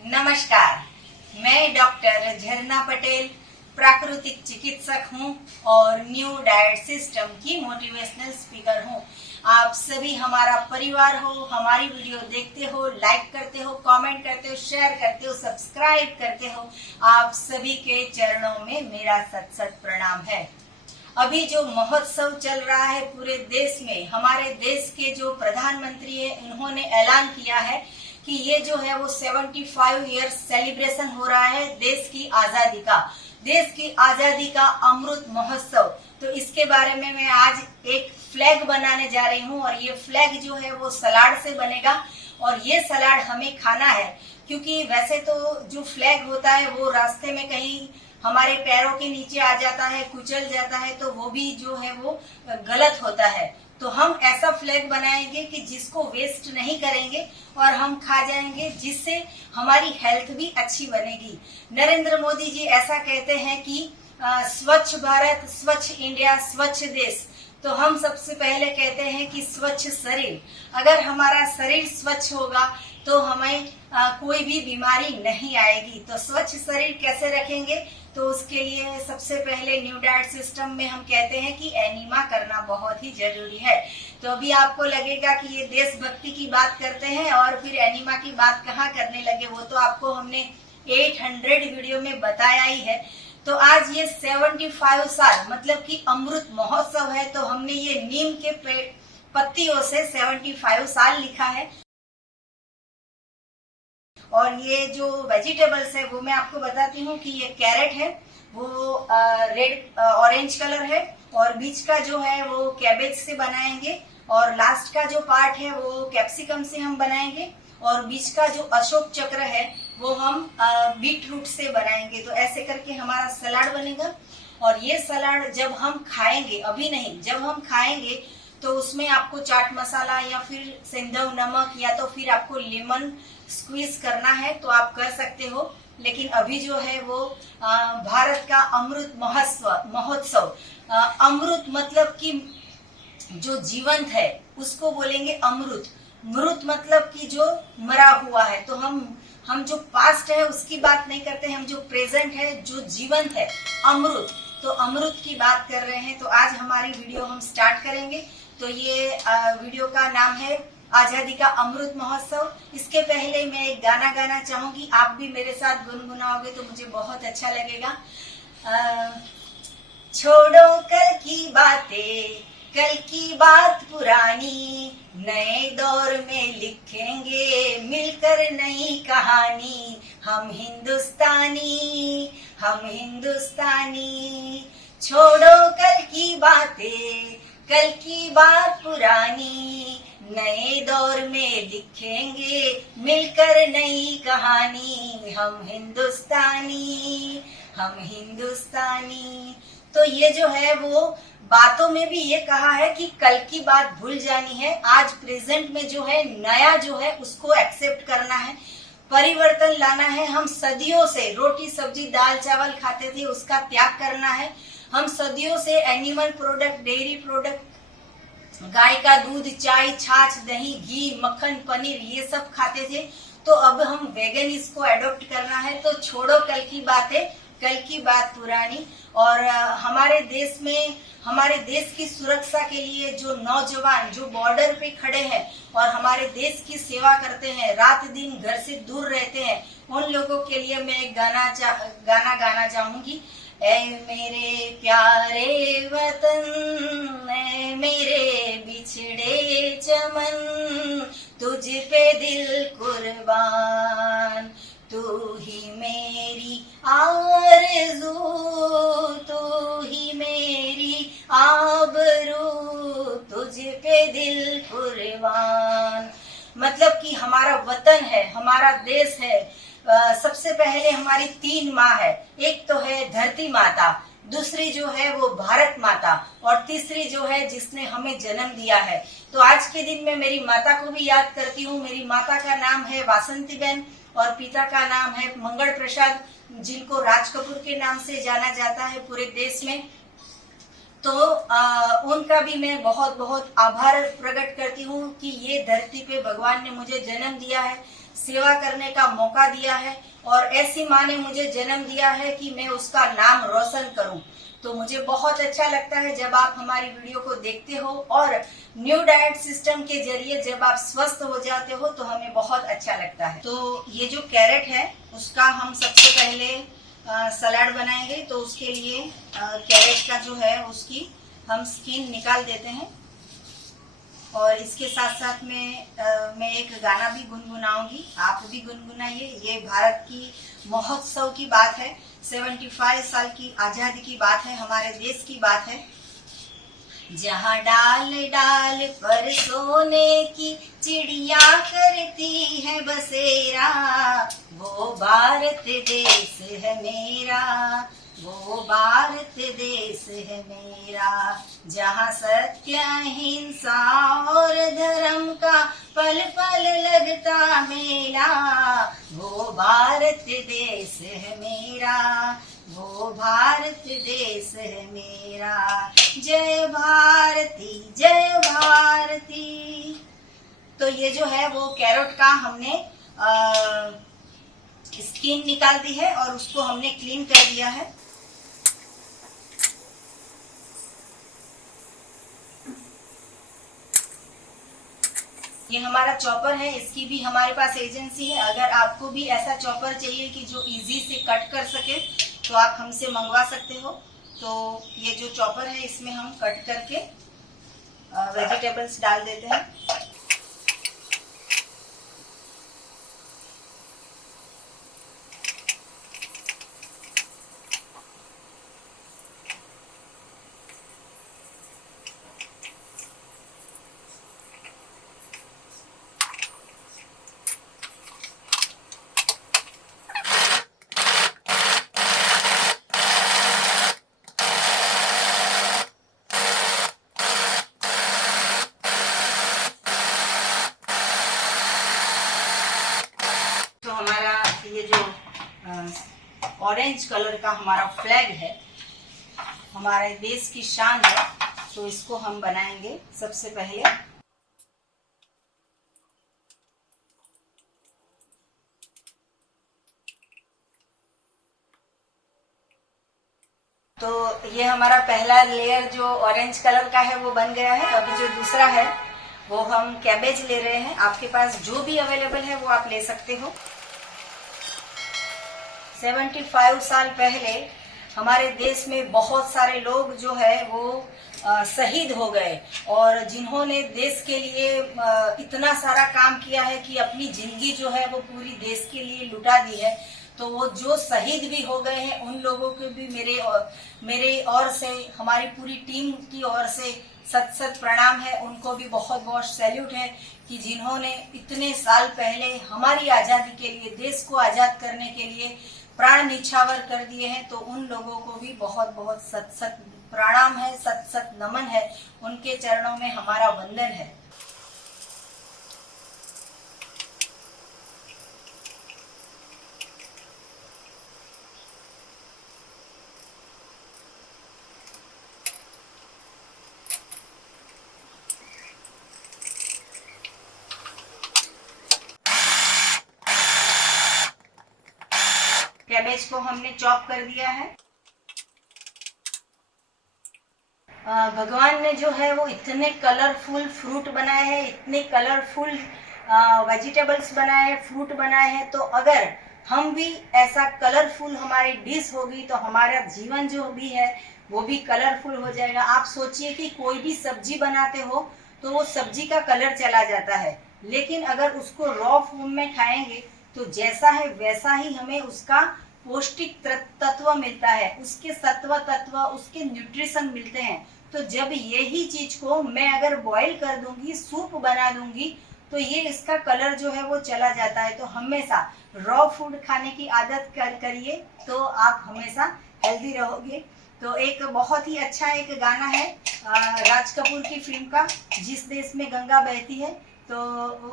नमस्कार, मैं डॉक्टर झरना पटेल प्राकृतिक चिकित्सक हूं और न्यू डाइट सिस्टम की मोटिवेशनल स्पीकर हूं। आप सभी हमारा परिवार हो, हमारी वीडियो देखते हो, लाइक करते हो, कमेंट करते हो, शेयर करते हो, सब्सक्राइब करते हो। आप सभी के चरणों में मेरा सत सत प्रणाम है। अभी जो महोत्सव चल रहा है पूरे देश में, हमारे देश के जो प्रधानमंत्री है उन्होंने ऐलान किया है कि ये जो है वो 75 ईयर्स सेलिब्रेशन हो रहा है देश की आजादी का अमृत महोत्सव। तो इसके बारे में मैं आज एक फ्लैग बनाने जा रही हूँ और ये फ्लैग जो है वो सलाड से बनेगा और ये सलाड हमें खाना है, क्योंकि वैसे तो जो फ्लैग होता है वो रास्ते में कहीं हमारे पैरों के नीचे आ जाता है, कुचल जाता है, तो वो भी जो है वो गलत होता है। तो हम ऐसा फ्लैग बनाएंगे कि जिसको वेस्ट नहीं करेंगे और हम खा जाएंगे, जिससे हमारी हेल्थ भी अच्छी बनेगी। नरेंद्र मोदी जी ऐसा कहते हैं कि स्वच्छ भारत, स्वच्छ इंडिया, स्वच्छ देश। तो हम सबसे पहले कहते हैं कि स्वच्छ शरीर। अगर हमारा शरीर स्वच्छ होगा तो हमें कोई भी बीमारी नहीं आएगी। तो स्वच्छ शरीर कैसे रखेंगे? तो उसके लिए सबसे पहले न्यू डाइट सिस्टम में हम कहते हैं कि एनीमा करना बहुत ही जरूरी है। तो अभी आपको लगेगा कि ये देशभक्ति की बात करते हैं और फिर एनीमा की बात कहाँ करने लगे, वो तो आपको हमने 800 वीडियो में बताया ही है। तो आज ये 75 साल मतलब कि अमृत महोत्सव है, तो हमने ये नीम के पत्तियों से 75 साल लिखा है। और ये जो वेजिटेबल्स है वो मैं आपको बताती हूँ कि ये कैरेट है, वो रेड ऑरेंज कलर है, और बीच का जो है वो कैबेज से बनाएंगे, और लास्ट का जो पार्ट है वो कैप्सिकम से हम बनाएंगे, और बीच का जो अशोक चक्र है वो हम बीट रूट से बनाएंगे। तो ऐसे करके हमारा सलाद बनेगा। और ये सलाद जब हम खाएंगे, अभी नहीं, जब हम खाएंगे तो उसमें आपको चाट मसाला या फिर सेंधव नमक या तो फिर आपको लेमन स्क्वीज करना है तो आप कर सकते हो। लेकिन अभी जो है वो भारत का अमृत महोत्सव, अमृत मतलब कि जो जीवंत है उसको बोलेंगे अमृत। मृत मतलब कि जो मरा हुआ है। तो हम जो पास्ट है उसकी बात नहीं करते, हम जो प्रेजेंट है, जो जीवंत है, अमृत। तो अमृत की बात कर रहे हैं। तो आज हमारी वीडियो हम स्टार्ट करेंगे। तो ये वीडियो का नाम है आजादी का अमृत महोत्सव। इसके पहले मैं एक गाना गाना चाहूंगी, आप भी मेरे साथ गुनगुनाओगे तो मुझे बहुत अच्छा लगेगा। छोड़ो कल की बातें, कल की बात पुरानी, नए दौर में लिखेंगे मिलकर नई कहानी। हम हिंदुस्तानी, हम हिंदुस्तानी। छोड़ो कल की बातें, कल की बात पुरानी, नए दौर में लिखेंगे मिलकर नई कहानी। हम हिंदुस्तानी, हम हिंदुस्तानी। तो ये जो है वो बातों में भी ये कहा है कि कल की बात भूल जानी है, आज प्रेजेंट में जो है नया जो है उसको एक्सेप्ट करना है, परिवर्तन लाना है। हम सदियों से रोटी सब्जी दाल चावल खाते थे, उसका त्याग करना है। हम सदियों से एनिमल प्रोडक्ट, डेयरी प्रोडक्ट, गाय का दूध, चाय, छाछ, दही, घी, मक्खन, पनीर, ये सब खाते थे। तो अब हम वेगन इसको एडॉप्ट करना है। तो छोड़ो कल की बातें, कल की बात पुरानी। और हमारे देश में, हमारे देश की सुरक्षा के लिए जो नौजवान जो बॉर्डर पे खड़े हैं और हमारे देश की सेवा करते हैं, रात दिन घर से दूर रहते हैं, उन लोगों के लिए मैं एक गाना गाना चाहूंगी। ऐ मेरे प्यारे वतन, ऐ मेरे बिछड़े चमन, तुझ पे दिल कुर्बान, तू ही मेरी आरज़ू, तू ही मेरी आबरू, तुझ पे दिल कुर्बान। मतलब कि हमारा वतन है, हमारा देश है। सबसे पहले हमारी 3 माँ है। एक तो है धरती माता, दूसरी जो है वो भारत माता, और तीसरी जो है जिसने हमें जन्म दिया है। तो आज के दिन में मेरी माता को भी याद करती हूँ। मेरी माता का नाम है वासंती बहन और पिता का नाम है मंगल प्रसाद, जिनको राज कपूर के नाम से जाना जाता है पूरे देश में। तो उनका भी मैं बहुत बहुत आभार प्रकट करती हूँ कि ये धरती पे भगवान ने मुझे जन्म दिया है, सेवा करने का मौका दिया है और ऐसी माँ ने मुझे जन्म दिया है कि मैं उसका नाम रोशन करूं। तो मुझे बहुत अच्छा लगता है जब आप हमारी वीडियो को देखते हो और न्यू डाइट सिस्टम के जरिए जब आप स्वस्थ हो जाते हो तो हमें बहुत अच्छा लगता है। तो ये जो कैरेट है उसका हम सबसे पहले सलाद बनाएंगे। तो उसके लिए कैरेट का जो है उसकी हम स्किन निकाल देते हैं और इसके साथ साथ में मैं एक गाना भी गुनगुनाऊंगी, आप भी गुनगुनाइए। ये भारत की महोत्सव की बात है, 75 साल की आजादी की बात है, हमारे देश की बात है। जहाँ डाल डाल पर सोने की चिड़िया करती है बसेरा, वो भारत देश है मेरा, वो भारत देश है मेरा। जहाँ सत्य अहिंसा और धर्म का पल पल लगता मेला, वो भारत देश है मेरा, वो भारत देश है मेरा। जय भारती जय भारती। तो ये जो है वो कैरेट का हमने स्किन निकाल दी है और उसको हमने क्लीन कर दिया है। ये हमारा चॉपर है, इसकी भी हमारे पास एजेंसी है। अगर आपको भी ऐसा चॉपर चाहिए कि जो इजी से कट कर सके तो आप हमसे मंगवा सकते हो। तो ये जो चॉपर है इसमें हम कट करके वेजिटेबल्स डाल देते हैं। ये जो ऑरेंज कलर का हमारा फ्लैग है, हमारे देश की शान है, तो इसको हम बनाएंगे सबसे पहले। तो ये हमारा पहला लेयर जो ऑरेंज कलर का है वो बन गया है। अभी जो दूसरा है वो हम कैबेज ले रहे हैं। आपके पास जो भी अवेलेबल है वो आप ले सकते हो। 75 साल पहले हमारे देश में बहुत सारे लोग जो है वो शहीद हो गए और जिन्होंने देश के लिए इतना सारा काम किया है कि अपनी जिंदगी जो है वो पूरी देश के लिए लुटा दी है। तो वो जो शहीद भी हो गए हैं उन लोगों के भी मेरे ओर से, हमारी पूरी टीम की ओर से सत सत प्रणाम है। उनको भी बहुत बहुत सैल्यूट है कि जिन्होंने इतने साल पहले हमारी आज़ादी के लिए, देश को आज़ाद करने के लिए प्राण निछावर कर दिए हैं। तो उन लोगों को भी बहुत बहुत सत सत प्रणाम है, सत सत नमन है। उनके चरणों में हमारा वंदन है। कैबेज को हमने चॉप कर दिया है। भगवान ने जो है वो इतने कलरफुल फ्रूट बनाए हैं, इतने कलरफुल वेजिटेबल्स बनाए हैं, फ्रूट बनाए हैं। तो अगर हम भी ऐसा कलरफुल हमारी डिश होगी तो हमारा जीवन जो भी है वो भी कलरफुल हो जाएगा। आप सोचिए कि कोई भी सब्जी बनाते हो तो वो सब्जी का कलर चला जाता है, लेकिन अगर उसको रॉ फॉर्म में खाएंगे तो जैसा है वैसा ही हमें उसका पौष्टिक तत्व मिलता है, उसके सत्व तत्व, उसके न्यूट्रिशन मिलते हैं। तो जब यही चीज को मैं अगर बॉईल कर दूंगी, सूप बना दूंगी, तो ये इसका कलर जो है वो चला जाता है। तो हमेशा रॉ फूड खाने की आदत करिए तो आप हमेशा हेल्दी रहोगे। तो एक बहुत ही अच्छा एक गाना है राज कपूर की फिल्म का, जिस देश में गंगा बहती है। तो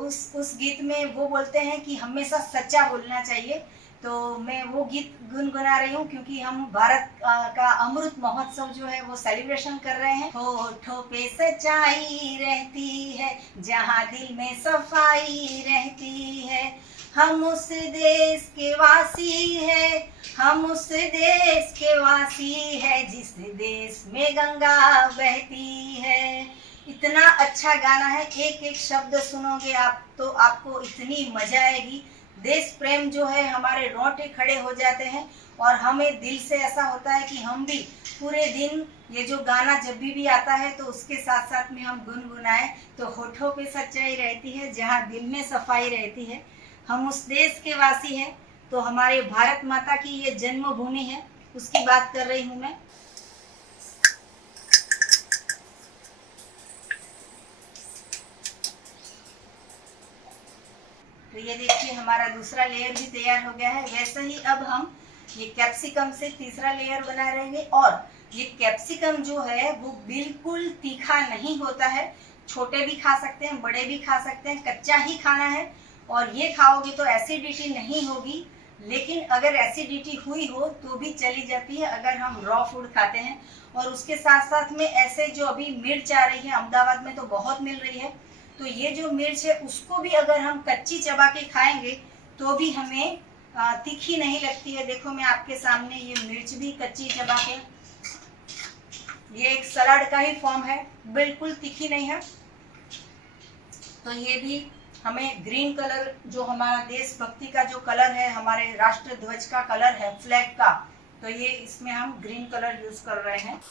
उस गीत में वो बोलते हैं कि हमेशा सच्चा बोलना चाहिए। तो मैं वो गीत गुनगुना रही हूँ क्योंकि हम भारत का अमृत महोत्सव जो है वो सेलिब्रेशन कर रहे हैं। होठों पे सच्चाई रहती है, जहाँ दिल में सफाई रहती है, हम उस देश के वासी है, हम उस देश के वासी है जिस देश में गंगा बहती है। इतना अच्छा गाना है, एक एक शब्द सुनोगे आप तो आपको इतनी मजा आएगी। देश प्रेम जो है हमारे रोंगटे खड़े हो जाते हैं और हमें दिल से ऐसा होता है कि हम भी पूरे दिन ये जो गाना जब भी आता है तो उसके साथ साथ में हम गुनगुनाएं तो होठों पे सच्चाई रहती है, जहाँ दिल में सफाई रहती है। हम उस देश के वासी हैं, तो हमारे भारत माता की ये जन्मभूमि है, उसकी बात कर रही हूँ मैं। तो ये देखिए हमारा दूसरा लेयर भी तैयार हो गया है। वैसे ही अब हम ये कैप्सिकम से तीसरा लेयर बना रहेंगे। और ये कैप्सिकम जो है वो बिल्कुल तीखा नहीं होता है, छोटे भी खा सकते हैं, बड़े भी खा सकते हैं, कच्चा ही खाना है। और ये खाओगे तो एसिडिटी नहीं होगी, लेकिन अगर एसिडिटी हुई हो तो भी चली जाती है अगर हम रॉ फूड खाते हैं। और उसके साथ साथ में ऐसे जो अभी मिर्च आ रही है, अहमदाबाद में तो बहुत मिल रही है, तो ये जो मिर्च है उसको भी अगर हम कच्ची चबा के खाएंगे तो भी हमें तीखी नहीं लगती है। देखो मैं आपके सामने ये मिर्च भी कच्ची चबा के, ये एक सलाद का ही फॉर्म है, बिल्कुल तीखी नहीं है। तो ये भी हमें ग्रीन कलर, जो हमारा देशभक्ति का जो कलर है, हमारे राष्ट्र ध्वज का कलर है, फ्लैग का, तो ये इसमें हम ग्रीन कलर यूज कर रहे हैं।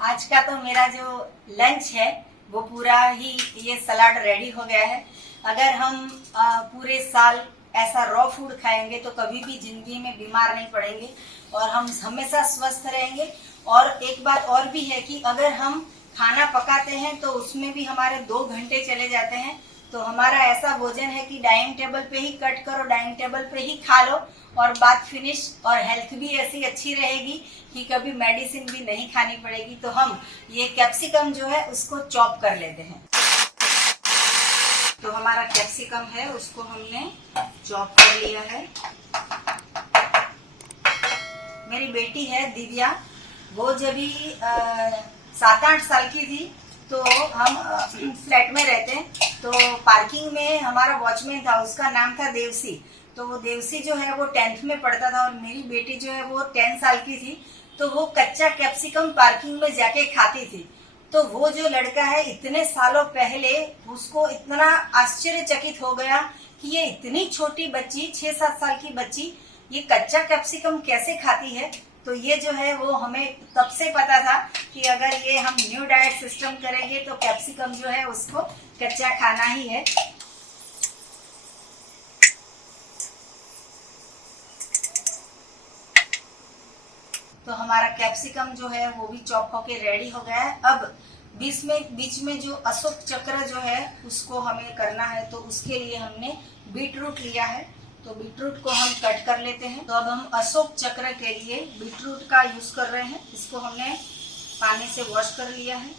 आज का तो मेरा जो लंच है वो पूरा ही ये सलाद रेडी हो गया है। अगर हम पूरे साल ऐसा रॉ फूड खाएंगे तो कभी भी जिंदगी में बीमार नहीं पड़ेंगे और हम हमेशा स्वस्थ रहेंगे। और एक बात और भी है कि अगर हम खाना पकाते हैं तो उसमें भी हमारे 2 घंटे चले जाते हैं। तो हमारा ऐसा भोजन है कि डाइनिंग टेबल पे ही कट करो, डाइनिंग टेबल पे ही खा लो और बात फिनिश। और हेल्थ भी ऐसी अच्छी रहेगी कि कभी मेडिसिन भी नहीं खानी पड़ेगी। तो हम ये कैप्सिकम जो है उसको चॉप कर लेते हैं। तो हमारा कैप्सिकम है उसको हमने चॉप कर लिया है। मेरी बेटी है दिव्या, वो जब भी 7-8 साल की थी तो हम फ्लैट में रहते हैं, तो पार्किंग में हमारा वॉचमैन था, उसका नाम था देवसी। तो वो देवसी जो है वो 10th में पढ़ता था और मेरी बेटी जो है वो 10 साल की थी। तो वो कच्चा कैप्सिकम पार्किंग में जाके खाती थी। तो वो जो लड़का है इतने सालों पहले उसको इतना आश्चर्यचकित हो गया कि ये इतनी छोटी बच्ची, 6-7 साल की बच्ची, ये कच्चा कैप्सिकम कैसे खाती है। तो ये जो है वो हमें तब से पता था कि अगर ये हम न्यू डाइट सिस्टम करेंगे तो कैप्सिकम जो है उसको कच्चा खाना ही है। तो हमारा कैप्सिकम जो है वो भी चॉप होके रेडी हो गया है। अब बीच में जो अशोक चक्र जो है उसको हमें करना है, तो उसके लिए हमने बीटरूट लिया है। तो बीटरूट को हम कट कर लेते हैं। तो अब हम अशोक चक्र के लिए बीटरूट का यूज कर रहे हैं। इसको हमने पानी से वॉश कर लिया है।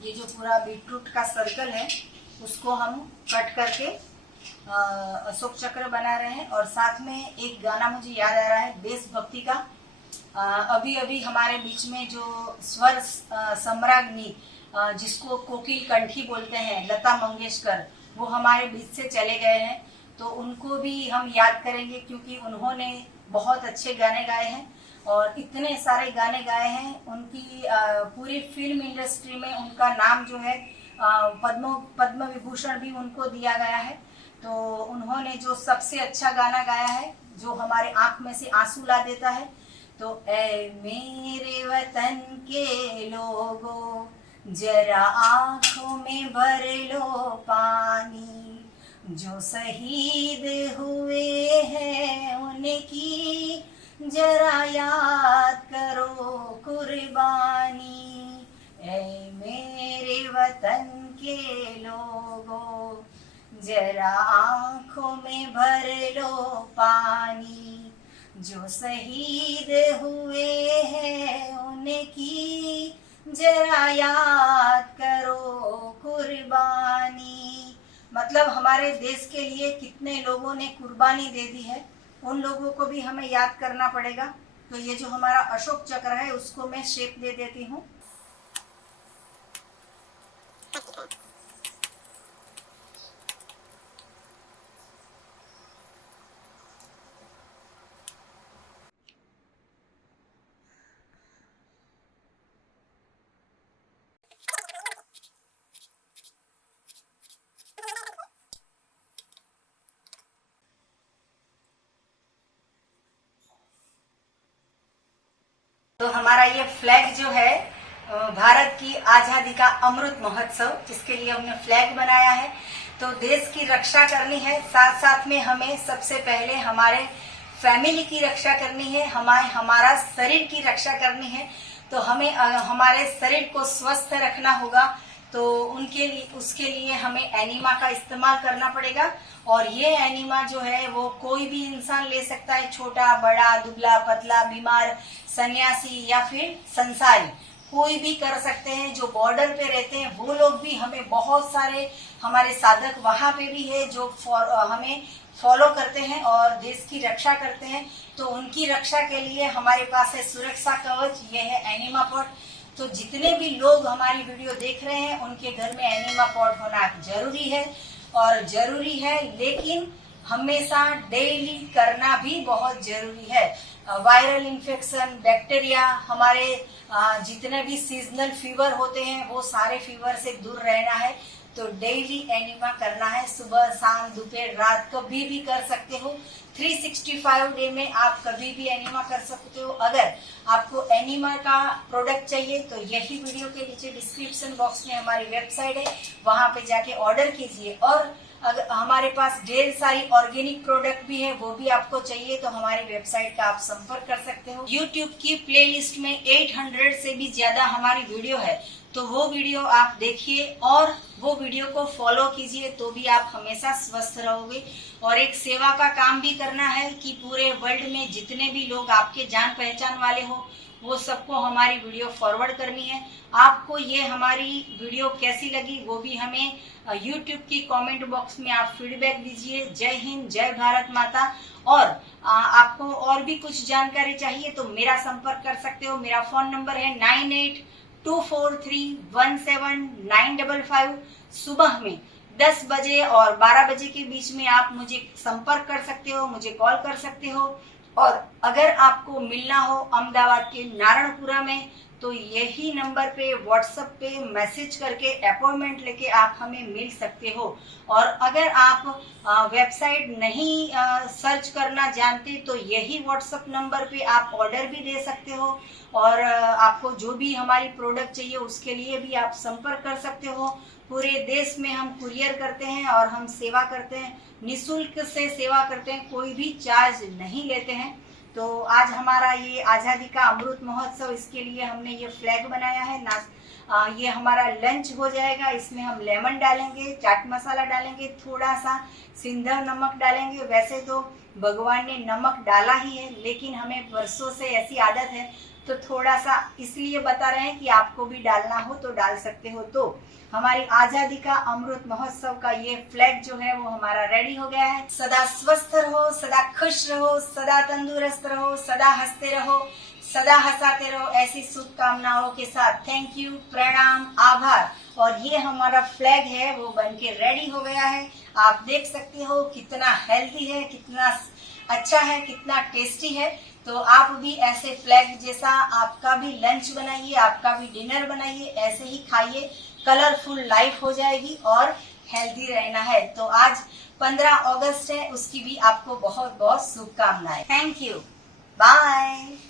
ये जो पूरा बीटरूट का सर्कल है उसको हम कट करके अशोक चक्र बना रहे हैं। और साथ में एक गाना मुझे याद आ रहा है देशभक्ति का। अभी अभी हमारे बीच में जो स्वर सम्राज्ञी, जिसको कोकिल कंठी बोलते हैं, लता मंगेशकर, वो हमारे बीच से चले गए हैं। तो उनको भी हम याद करेंगे क्योंकि उन्होंने बहुत अच्छे गाने गाए हैं और इतने सारे गाने गाए हैं। उनकी पूरी फिल्म इंडस्ट्री में उनका नाम जो है पद्म विभूषण भी उनको दिया गया है। तो उन्होंने जो सबसे अच्छा गाना गाया है जो हमारे आंख में से आंसू ला देता है, तो ऐ मेरे वतन के लोगों जरा आंखों में भर लो पानी, जो शहीद हुए हैं उनकी जरा याद करो कुर्बानी। ऐ मेरे वतन के लोगों, जरा आंखों में भर लो पानी, जो शहीद हुए हैं उनकी जरा याद करो कुर्बानी। मतलब हमारे देश के लिए कितने लोगों ने कुर्बानी दे दी है, उन लोगों को भी हमें याद करना पड़ेगा। तो ये जो हमारा अशोक चक्र है उसको मैं शेप दे देती हूँ। तो हमारा ये फ्लैग जो है भारत की आजादी का अमृत महोत्सव, जिसके लिए हमने फ्लैग बनाया है। तो देश की रक्षा करनी है, साथ साथ में हमें सबसे पहले हमारे फैमिली की रक्षा करनी है, हमारा शरीर की रक्षा करनी है। तो हमें हमारे शरीर को स्वस्थ रखना होगा, तो उसके लिए हमें एनीमा का इस्तेमाल करना पड़ेगा। और ये एनीमा जो है वो कोई भी इंसान ले सकता है, छोटा बड़ा दुबला पतला बीमार सन्यासी या फिर संसारी, कोई भी कर सकते हैं। जो बॉर्डर पे रहते हैं वो लोग भी, हमें बहुत सारे हमारे साधक वहां पे भी है जो हमें फॉलो करते हैं और देश की रक्षा करते हैं। तो उनकी रक्षा के लिए हमारे पास है सुरक्षा कवच, ये है एनीमा पॉट। तो जितने भी लोग हमारी वीडियो देख रहे हैं उनके घर में एनीमा पॉट होना जरूरी है और जरूरी है, लेकिन हमेशा डेली करना भी बहुत जरूरी है। वायरल इन्फेक्शन, बैक्टीरिया, हमारे जितने भी सीजनल फीवर होते हैं वो सारे फीवर से दूर रहना है। तो डेली एनीमा करना है, सुबह शाम दोपहर रात कभी भी कर सकते हो। 365 डे में आप कभी भी एनीमा कर सकते हो। अगर आपको एनीमा का प्रोडक्ट चाहिए तो यही वीडियो के नीचे डिस्क्रिप्शन बॉक्स में हमारी वेबसाइट है, वहां पे जाके ऑर्डर कीजिए। और अगर हमारे पास ढेर सारी ऑर्गेनिक प्रोडक्ट भी है, वो भी आपको चाहिए तो हमारी वेबसाइट का आप संपर्क कर सकते हो। यूट्यूब की प्लेलिस्ट में 800 से भी ज्यादा हमारी वीडियो है, तो वो वीडियो आप देखिए और वो वीडियो को फॉलो कीजिए, तो भी आप हमेशा स्वस्थ रहोगे। और एक सेवा का काम भी करना है कि पूरे वर्ल्ड में जितने भी लोग आपके जान पहचान वाले हो वो सबको हमारी वीडियो फॉरवर्ड करनी है। आपको ये हमारी वीडियो कैसी लगी वो भी हमें यूट्यूब की कमेंट बॉक्स में आप फीडबैक दीजिए। जय हिंद, जय भारत माता। और आपको और भी कुछ जानकारी चाहिए तो मेरा संपर्क कर सकते हो। मेरा फोन नंबर है 9824317955। सुबह में 10 बजे और 12 बजे के बीच में आप मुझे संपर्क कर सकते हो, मुझे कॉल कर सकते हो। और अगर आपको मिलना हो अहमदाबाद के नारायणपुरा में तो यही नंबर पे व्हाट्सएप पे मैसेज करके अपॉइंटमेंट लेके आप हमें मिल सकते हो। और अगर आप वेबसाइट नहीं सर्च करना जानते तो यही व्हाट्सएप नंबर पे आप ऑर्डर भी दे सकते हो। और आपको जो भी हमारी प्रोडक्ट चाहिए उसके लिए भी आप संपर्क कर सकते हो। पूरे देश में हम कुरियर करते हैं और हम सेवा करते हैं, निःशुल्क से सेवा करते हैं, कोई भी चार्ज नहीं लेते हैं। तो आज हमारा ये आज़ादी का अमृत महोत्सव, इसके लिए हमने ये फ्लैग बनाया है। ये हमारा लंच हो जाएगा, इसमें हम लेमन डालेंगे, चाट मसाला डालेंगे, थोड़ा सा सिंधव नमक डालेंगे। वैसे तो भगवान ने नमक डाला ही है, लेकिन हमें वर्षों से ऐसी आदत है तो थोड़ा सा इसलिए बता रहे हैं कि आपको भी डालना हो तो डाल सकते हो। तो हमारी आजादी का अमृत महोत्सव का ये फ्लैग जो है वो हमारा रेडी हो गया है। सदा स्वस्थ रहो, सदा खुश रहो, सदा तंदुरुस्त रहो, सदा हंसते रहो, सदा हंसाते रहो, ऐसी शुभकामनाओं के साथ थैंक यू, प्रणाम, आभार। और ये हमारा फ्लैग है वो बनके रेडी हो गया है। आप देख सकते हो कितना हेल्दी है, कितना अच्छा है, कितना टेस्टी है। तो आप भी ऐसे फ्लैग जैसा आपका भी लंच बनाइए, आपका भी डिनर बनाइए, ऐसे ही खाइए, कलरफुल लाइफ हो जाएगी और हेल्दी रहना है। तो आज 15 अगस्त है, उसकी भी आपको बहुत बहुत शुभकामनाएं। Thank you, bye.